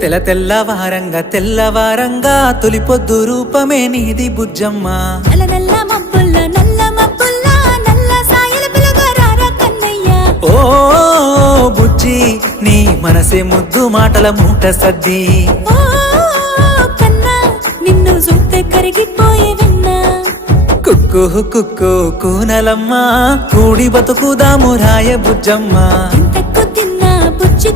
తెల్లవారంగా తెల్లవారంగా తొలి పొద్దు రూపమే నీది బుజ్జమ్మ. నల్ల నల్ల మబ్బుల్లా నల్ల మబ్బుల్లా నల్ల సాయల పిలగారా కన్నయ్య. ఓ బుజ్జి నీ మనసే ముద్దు మాటల మూట సద్ది. ఓ కన్నా నిన్ను చూస్తే కరిగిపోయే విన్నా. కుక్కు కుక్కు కూనలమ్మ కూడి బతుకుదాము రాయ బుజ్జమ్మ. ఇంతకు తిన్నా బుజ్జి